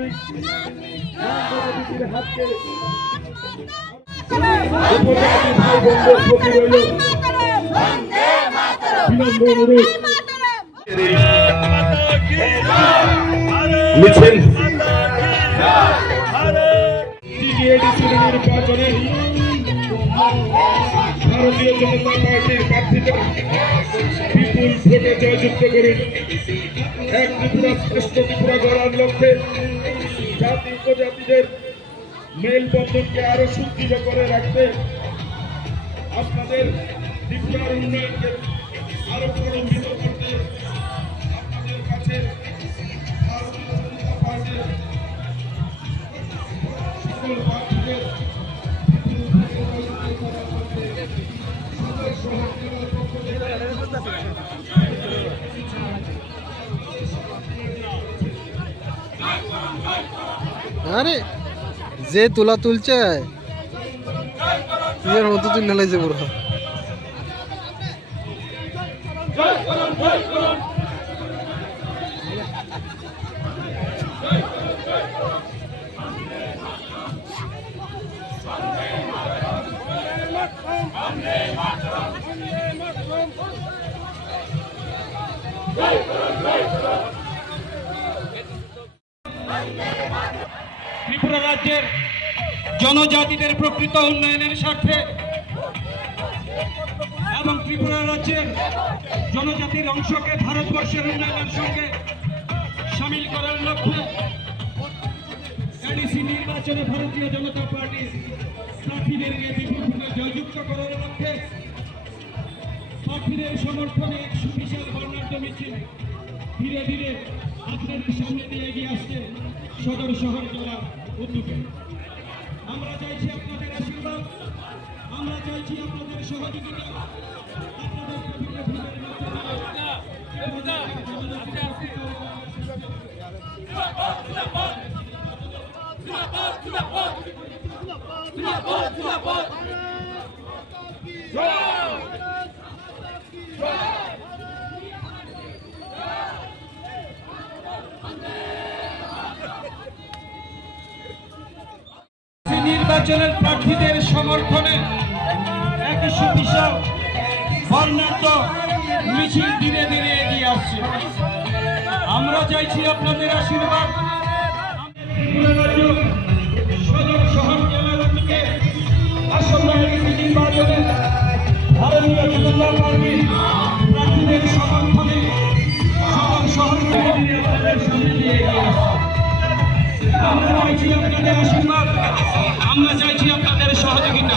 নাগরিক নবীর হাতকে মিছিল নির্বাচনে ভারতীয় জনতা পার্টির প্রার্থীদের বিপুল ভোটে জয়যুক্ত করুন। এক ত্রিপুরা শ্রেষ্ঠ ত্রিপুরা গড়ার লক্ষ্যে জাতি উপজাতিদের মেলবন্ধনকে আরো সুদৃঢ় করে রাখতে আপনাদের ত্রিপুরার উন্নয়নকে আরো প্রলম্বিত করতে আপনাদের কাছে ভারতীয় জনতা পার্টির সকল প্রার্থীদের আরে যে তোলা তুলছে এর মতো তুই নালাইছে পুরো ত্রিপুরা রাজ্যের জনজাতিদের প্রকৃত উন্নয়নের স্বার্থে এবং ত্রিপুরা রাজ্যের জনজাতির অংশকে ভারতবর্ষের উন্নয়নের সঙ্গে সামিল করার লক্ষ্যে এডিসি নির্বাচনে ভারতীয় জনতা পার্টির প্রার্থীদেরকে বিপুলভাবে জয়যুক্ত করার লক্ষ্যে প্রার্থীদের সমর্থনে এক সুবিশাল বর্ণাঢ্য মিছিল ধীরে ধীরে আপনাদের সামনে দিয়ে এগিয়ে আসছে সদর শহর জেলার উদ্যোগে। আমরা চাইছি আপনাদের আশীর্বাদ, আমরা চাইছি আপনাদের সহযোগিতা, আপনাদের বিভিন্ন ভিড়ের নির্বাচনের প্রার্থীদের সমর্থনে এক সুবিশাল বর্ণাঢ্য মিছিল ধীরে ধীরে এগিয়ে আসছে। আমরা চাইছি আপনাদের আশীর্বাদ, সদর শহর জেলার থেকে আসন্ন নির্বাচনে ভারতীয় জনতা পার্টির প্রার্থীদের সমর্থনে সদর শহর ধীরে ধীরে আপনাদের সামনে দিয়ে এগিয়ে আসছে। আমরা চাইছি আপনাদের আশীর্বাদ, আমরা চাইছি আপনাদের সহযোগিতা,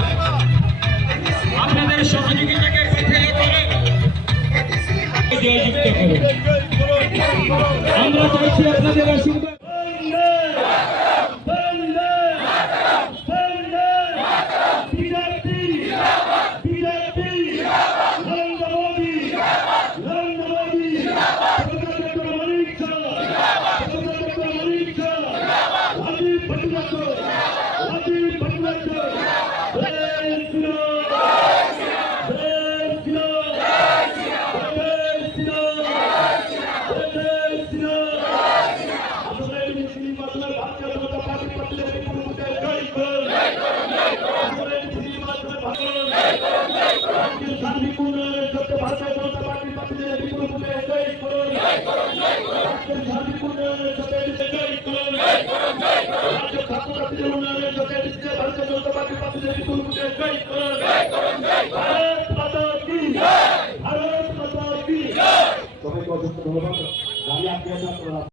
আপনাদের সহযোগিতাকে প্রত্যয় করে জয়যুক্ত করুন। আমরা চাইছি আপনাদের আশীর্বাদ। সবাইকে অসংখ্য ধন্যবাদ।